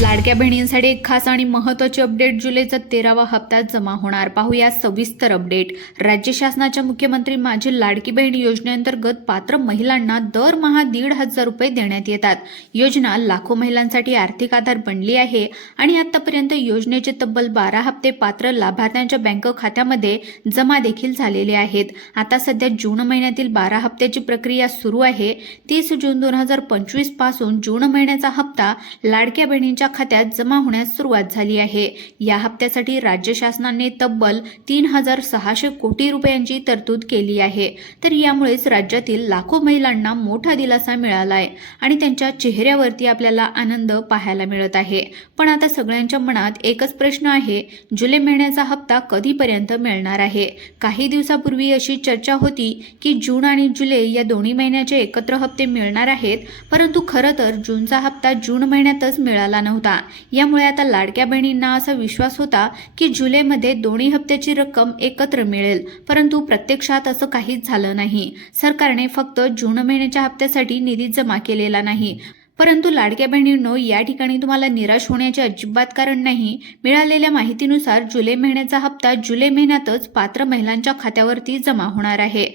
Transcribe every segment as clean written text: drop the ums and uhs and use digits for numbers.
लाडक्या बहिणींसाठी एक खास आणि महत्त्वाची अपडेट. जुलैचा 13वा हप्ता जमा होणार. पाहूया सविस्तर अपडेट. राज्य शासनाच्या मुख्यमंत्री माझी लाडकी बहीण योजनेअंतर्गत पात्र महिलांना दरमहा 1,500 रुपये देण्यात येतात. योजना लाखो महिलांसाठी आर्थिक आधार बनली आहे आणि आतापर्यंत योजनेचे तब्बल 12 हप्ते पात्र लाभार्थ्यांच्या बँक खात्यामध्ये जमा देखील झालेले आहेत. आता सध्या जून महिन्यातील 12 हप्त्याची प्रक्रिया सुरू आहे. 30 जून 2025 पासून जून महिन्याचा हप्ता लाडक्या बहिणींच्या खात्यात जमा होण्यास सुरुवात झाली आहे. या हप्त्यासाठी राज्य शासनाने तब्बल 3,600 कोटी रुपयांची तरतूद केली आहे. तर यामुळेच राज्यातील लाखो महिलांना मोठा दिलासा मिळाला आहे आणि त्यांच्या चेहऱ्यावरती आपल्याला आनंद पाहायला मिळत आहे. पण आता सगळ्यांच्या मनात एकच प्रश्न आहे, जुलै महिन्याचा हप्ता कधीपर्यंत मिळणार आहे? काही दिवसापूर्वी अशी चर्चा होती की जून आणि जुलै या दोन्ही महिन्याचे एकत्र हप्ते मिळणार आहेत, परंतु खरं तर जूनचा हप्ता जून महिन्यातच मिळाला नव्हता. यामुळे आता लाडक्या बहिणींना असा विश्वास होता की जुलैमध्ये दोन्ही हप्त्याची रक्कम एकत्र मिळेल, परंतु प्रत्यक्षात असं काहीच झालं नाही. सरकारने फक्त जून महिन्याच्या हप्त्यासाठी निधी जमा केलेला नाही. परंतु लाडक्या बहिणींनो, या ठिकाणी तुम्हाला निराश होण्याचे अजिबात कारण नाही. मिळालेल्या माहितीनुसार जुलै महिन्याचा हप्ता जुलै महिन्यातच पात्र महिलांच्या खात्यावरती जमा होणार आहे.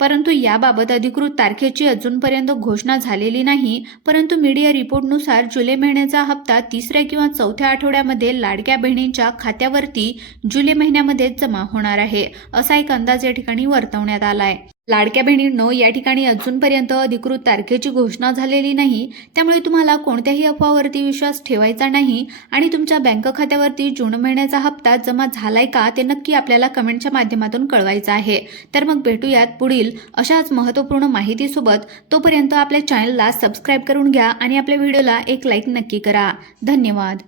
परंतु याबाबत अधिकृत तारखेची अजूनपर्यंत घोषणा झालेली नाही. परंतु मीडिया रिपोर्टनुसार जुलै महिन्याचा हप्ता 3ऱ्या किंवा 4थ्या आठवड्यामध्ये लाडक्या बहिणींच्या खात्यावरती जुलै महिन्यामध्ये जमा होणार आहे, असा एक अंदाज या ठिकाणी वर्तवण्यात आला आहे. लाडक्या बहिणींनो, या ठिकाणी अजूनपर्यंत अधिकृत तारखेची घोषणा झालेली नाही. त्यामुळे तुम्हाला कोणत्याही अफवावरती विश्वास ठेवायचा नाही आणि तुमच्या बँक खात्यावरती जून महिन्याचा हप्ता जमा झालाय का ते नक्की आपल्याला कमेंटच्या माध्यमातून कळवायचं आहे. तर मग भेटूयात पुढील अशाच महत्त्वपूर्ण माहितीसोबत. तोपर्यंत आपल्या चॅनलला सबस्क्राईब करून घ्या आणि आपल्या व्हिडिओला एक लाईक नक्की करा. धन्यवाद.